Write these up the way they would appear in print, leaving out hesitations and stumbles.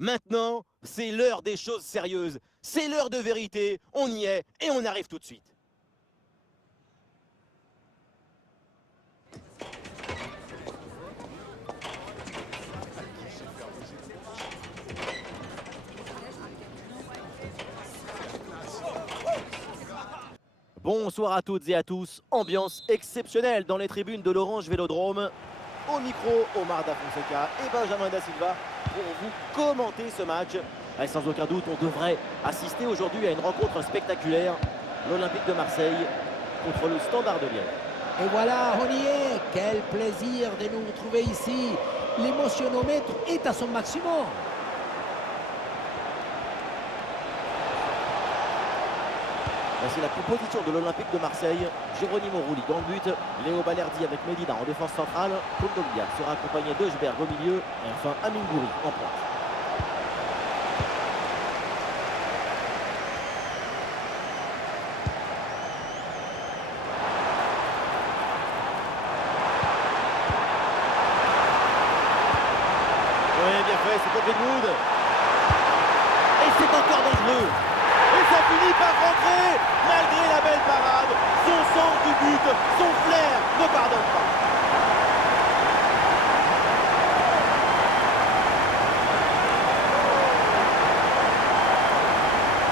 Maintenant, c'est l'heure des choses sérieuses. C'est l'heure de vérité. On y est et on arrive tout de suite. Bonsoir à toutes et à tous. Ambiance exceptionnelle dans les tribunes de l'Orange Vélodrome. Au micro, Omar Da Fonseca et Benjamin Da Silva pour vous commenter ce match. Et sans aucun doute, on devrait assister aujourd'hui à une rencontre spectaculaire. L'Olympique de Marseille contre le Standard de Liège. Et voilà, on y est. Quel plaisir de nous retrouver ici. L'émotionnomètre est à son maximum. Voici la composition de l'Olympique de Marseille. Geronimo Rulli dans le but. Léo Balerdi avec Medina en défense centrale. Kondogbia sera accompagné d'Eusberg au milieu. Et enfin Amine Gouiri en pointe. Oui, bien fait, c'est pour Greenwood. Et c'est encore dangereux. Et ça finit par rentrer, malgré la belle parade. Son sens du but, son flair ne pardonne pas.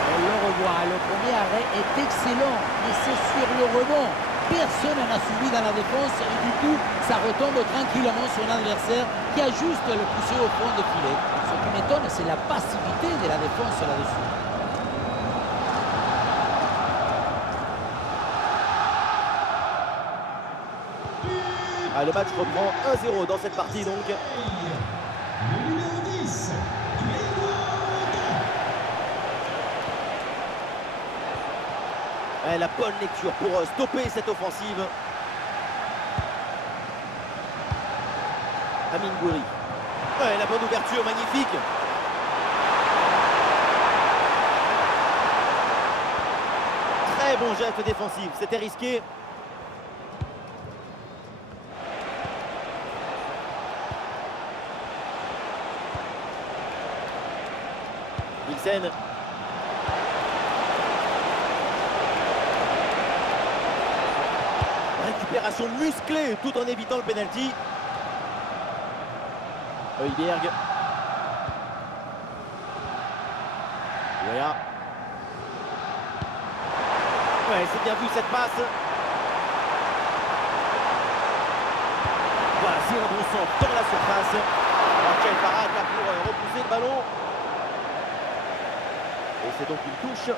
On le revoit, le premier arrêt est excellent, mais c'est sur le rebond. Personne n'en a suivi dans la défense et du coup, ça retombe tranquillement sur l'adversaire qui a juste le poussé au fond de filet. Ce qui m'étonne, c'est la passivité de la défense là-dessus. Ah, le match reprend 1-0 dans cette partie donc. La bonne lecture pour stopper cette offensive. Amine Gouiri. La bonne ouverture, magnifique. Très bon geste défensif, c'était risqué. Wilsen. Récupération musclée tout en évitant le penalty. Højbjerg. Voilà. Ouais, c'est bien vu cette passe. Voilà, c'est un bon centre dans la surface. Oh, quelle parade là pour repousser le ballon. Et c'est donc une touche.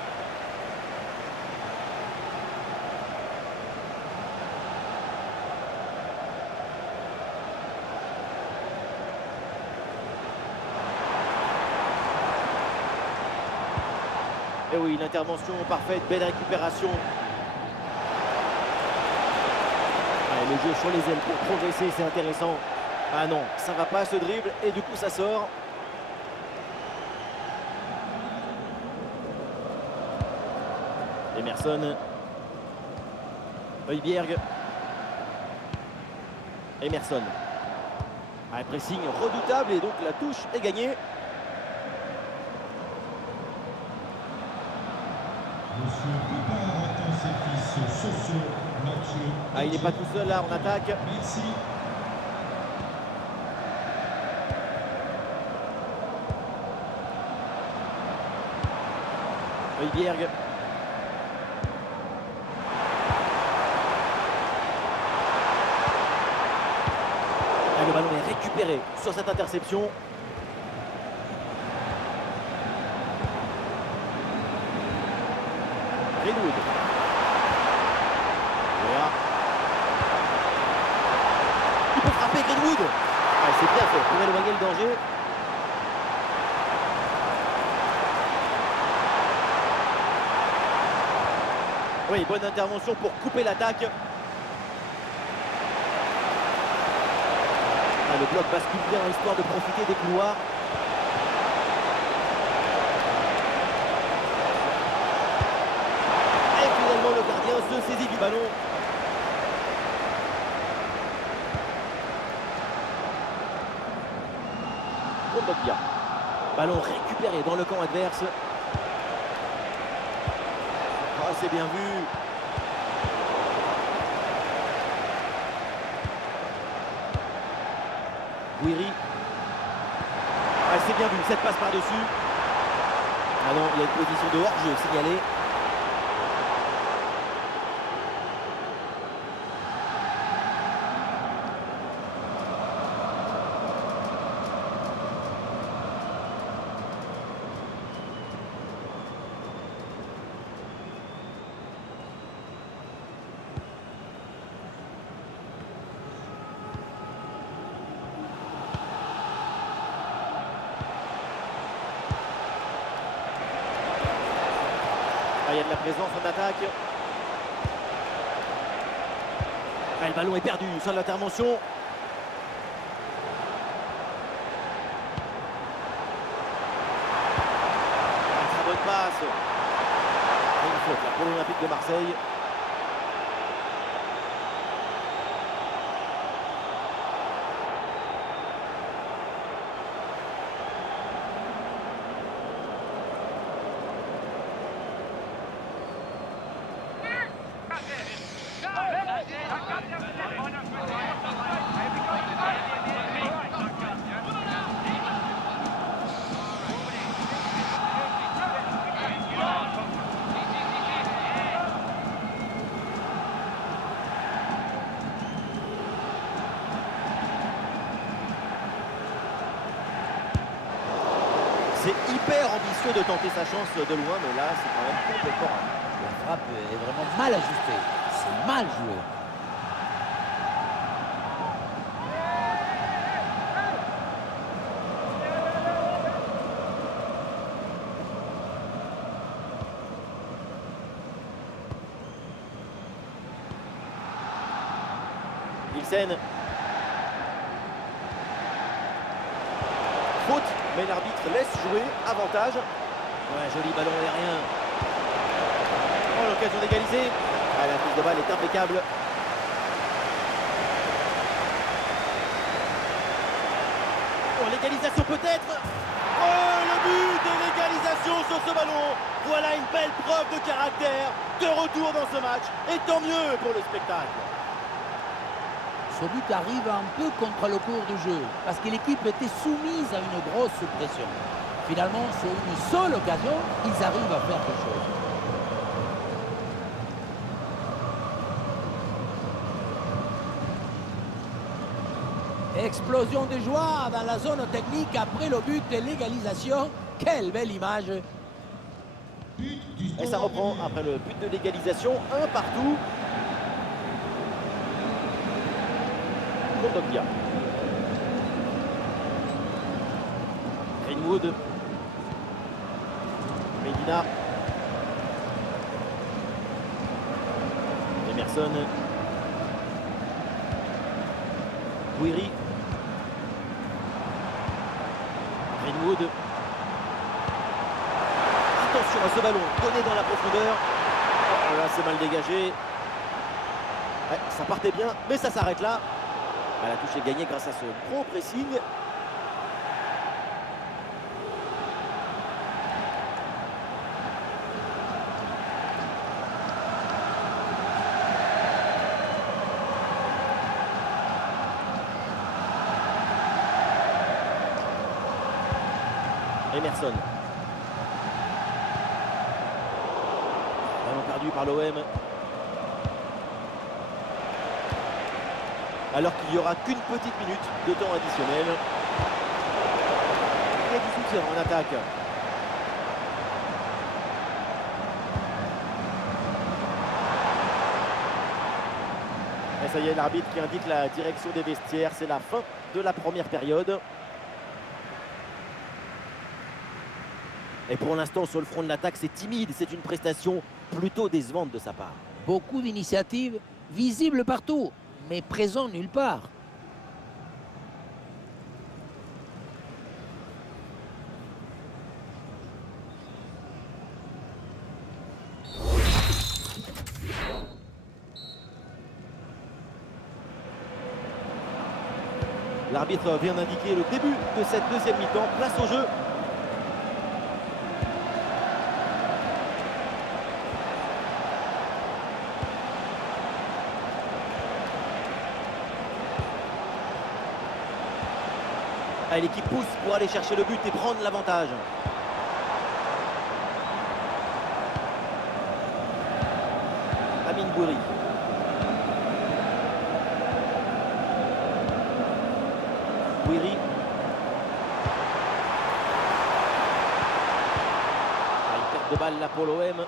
Et oui, l'intervention parfaite, belle récupération. Le jeu sur les ailes pour progresser, c'est intéressant. Ah non, ça va pas ce dribble et du coup ça sort. Emerson. Højbjerg. Emerson. Un pressing redoutable et donc la touche est gagnée. Ah, il n'est pas tout seul là en attaque. Højbjerg. Le ballon est récupéré sur cette interception. Greenwood. Voilà. Il peut frapper Greenwood. Ah, c'est bien fait pour éloigner le danger. Oui, bonne intervention pour couper l'attaque. Le bloc bascule bien histoire de profiter des couloirs. Et finalement le gardien se saisit du ballon. Kondogbia. Ballon récupéré dans le camp adverse. Oh, c'est bien vu. Guiri. Ah, c'est bien vu, cette passe par-dessus. Ah non, il y a une position de hors-jeu signalée. Ah, il y a de la présence en attaque. Ah, le ballon est perdu sans l'intervention. Ah, très bonne passe. Et une faute là, pour l'Olympique de Marseille. C'est hyper ambitieux de tenter sa chance de loin, mais là, c'est quand même complètement raté. La frappe est vraiment mal ajustée. C'est mal joué. Nielsen. Faute, mais l'arbitre laisse jouer. Avantage. Ouais, joli ballon aérien. Oh, l'occasion d'égaliser. Ah, la prise de balle est impeccable. Oh, l'égalisation peut-être. Oh, le but de l'égalisation sur ce ballon. Voilà une belle preuve de caractère. De retour dans ce match. Et tant mieux pour le spectacle. Ce but arrive un peu contre le cours du jeu, parce que l'équipe était soumise à une grosse pression. Finalement, sur une seule occasion, ils arrivent à faire quelque chose. Explosion de joie dans la zone technique après le but de l'égalisation. Quelle belle image! Et ça reprend après le but de l'égalisation. Un partout. Kondogbia. Greenwood. Medina. Emerson. Guiri. Greenwood. Attention à ce ballon donné dans la profondeur. Oh là, c'est mal dégagé. Ouais, ça partait bien, mais ça s'arrête là. La touche est gagnée grâce à ce gros pressing. Emerson. Ballon perdu par l'OM. Alors qu'il n'y aura qu'une petite minute de temps additionnel. Il y a du soutien en attaque. Et ça y est, l'arbitre qui indique la direction des vestiaires. C'est la fin de la première période. Et pour l'instant, sur le front de l'attaque, c'est timide. C'est une prestation plutôt décevante de sa part. Beaucoup d'initiatives visibles partout, mais présent nulle part. L'arbitre vient d'indiquer le début de cette deuxième mi-temps. Place au jeu. Allez, l'équipe pousse pour aller chercher le but et prendre l'avantage. Amine Gouiri. Gouiri. Une perte de balle là pour l'OM.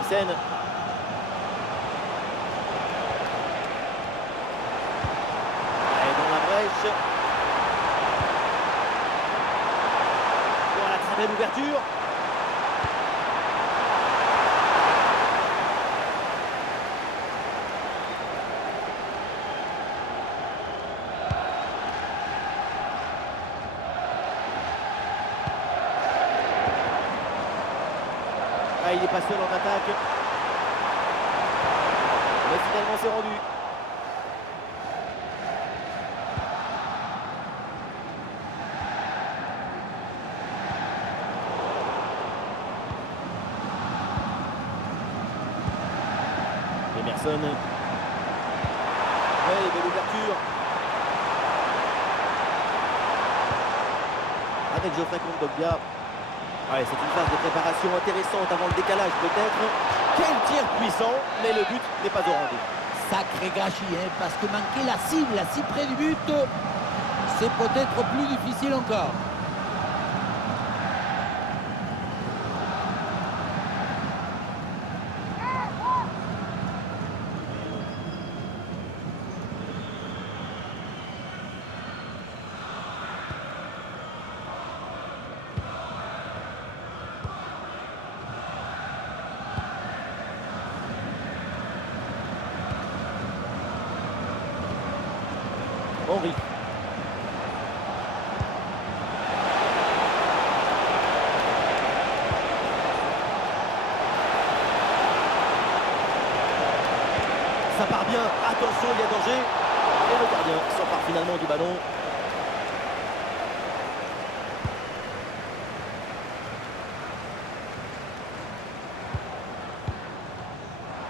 Ilsen. Voilà, très belle ouverture. Ah, il est pas seul en attaque. Mais finalement c'est rendu. Emerson. Ouais, belle ouverture. Avec Geoffrey Kondogbia. Ouais, c'est une phase de préparation intéressante avant le décalage peut-être. Quel tir puissant, mais le but n'est pas au rendez-vous. Sacré gâchis, hein, parce que manquer la cible si près du but, c'est peut-être plus difficile encore. Henry. Ça part bien, attention, il y a danger. Et le gardien s'empare finalement du ballon.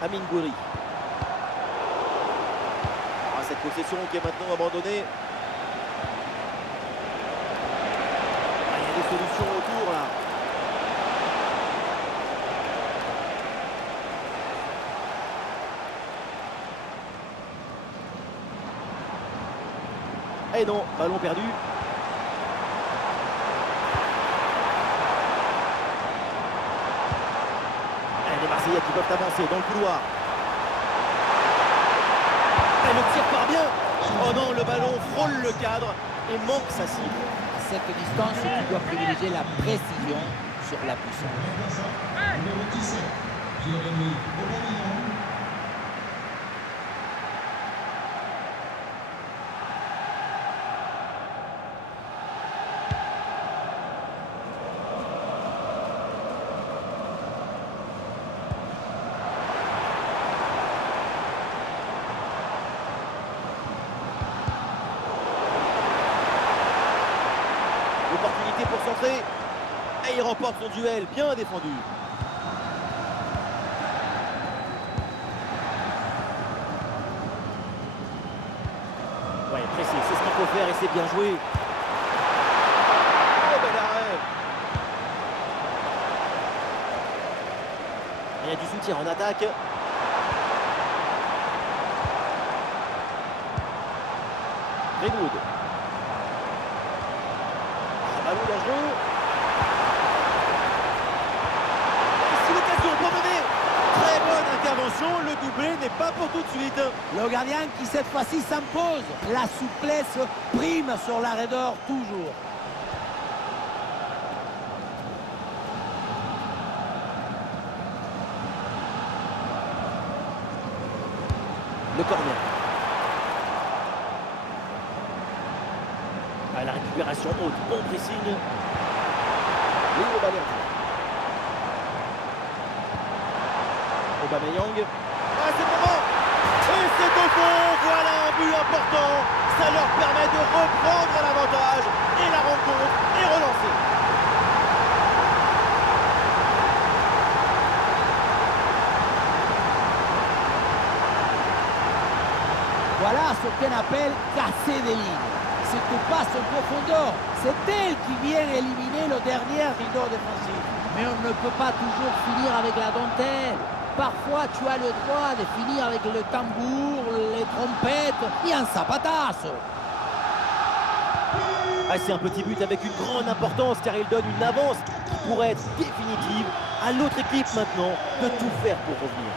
Amine Gouiri. Cette possession qui est maintenant abandonnée. Il y a des solutions autour là. Et non, ballon perdu. Et les Marseillais qui peuvent avancer dans le couloir. Et le tir part bien. Oh non, le ballon frôle le cadre et manque sa cible. À cette distance, tu dois privilégier la précision sur la puissance. Opportunité pour centrer. Et il remporte son duel, bien défendu. Ouais, précis, c'est ce qu'il faut faire et c'est bien joué. Oh, bel arrêt. Il y a du soutien en attaque. Greenwood. Ballon bien joué. Ici l'occasion pour mener. Très bonne intervention. Le doublé n'est pas pour tout de suite. Le gardien qui cette fois-ci s'impose. La souplesse prime sur l'arrêt d'or toujours. Le corner. À la récupération haute, bon pressing. Léo Balerdi. Aubameyang. Ah, c'est le moment. Et c'est au fond. Voilà un but important. Ça leur permet de reprendre l'avantage. Et la rencontre est relancée. Voilà, à ce qu'on appelle casser des lignes. Cette passe en profondeur, c'est elle qui vient éliminer le dernier rideau défensif. Mais on ne peut pas toujours finir avec la dentelle. Parfois, tu as le droit de finir avec le tambour, les trompettes et un zapatasse. Ah, c'est un petit but avec une grande importance car il donne une avance qui pourrait être définitive. À l'autre équipe maintenant de tout faire pour revenir.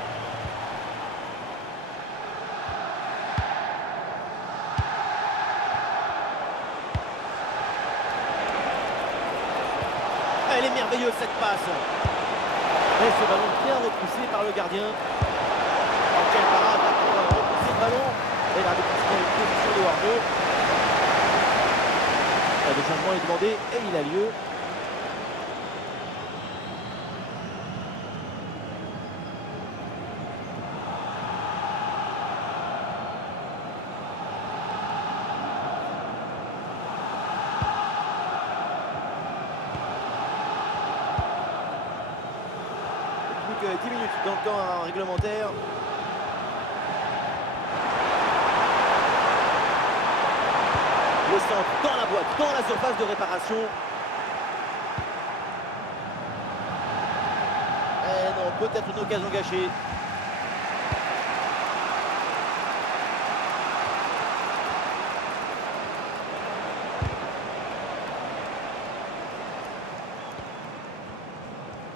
Elle est merveilleuse cette passe. Et ce ballon bien repoussé par le gardien. Oh, quelle parade là pour repousser le ballon. Et là, une position de hors-jeu. Le changement est demandé et il a lieu. Plus que 10 minutes dans le temps réglementaire. Le centre dans la boîte, dans la surface de réparation. Et non, peut-être une occasion gâchée.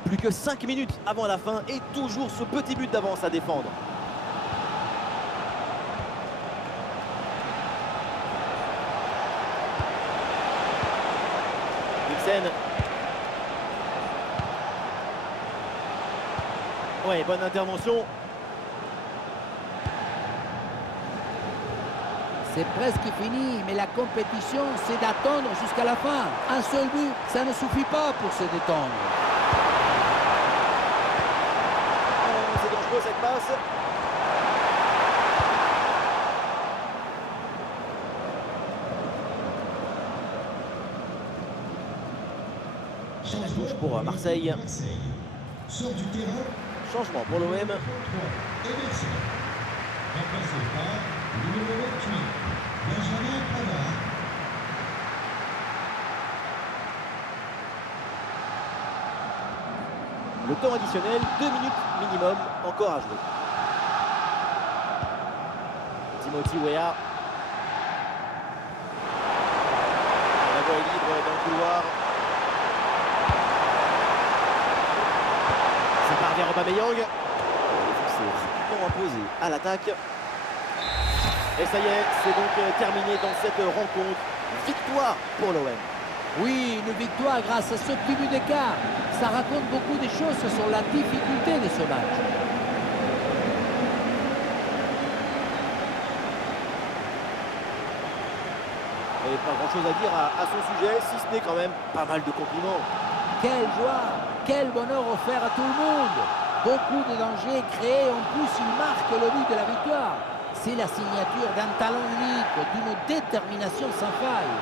Plus que 5 minutes avant la fin et toujours ce petit but d'avance à défendre. Ouais, bonne intervention. C'est presque fini, mais la compétition, c'est d'attendre jusqu'à la fin. Un seul but, ça ne suffit pas pour se détendre. Oh, c'est dangereux cette passe. La touche pour Marseille. Sort du terrain. Changement pour l'OM. Remplacé par le numéro 28, Benjamin Pavard. Le temps additionnel, 2 minutes minimum, encore à jouer. Timothy Weah. La voie est libre dans le couloir. Ça part vers Aubameyang. C'est rapidement imposé à l'attaque. Et ça y est, c'est donc terminé dans cette rencontre. Victoire pour l'OM. Oui, une victoire grâce à ce petit but d'écart. Ça raconte beaucoup de choses sur la difficulté de ce match. Et pas grand chose à dire à son sujet, si ce n'est quand même pas mal de compliments. Quelle joie, quel bonheur offert à tout le monde. Beaucoup de dangers créés, en plus il marque le but de la victoire. C'est la signature d'un talent unique, d'une détermination sans faille.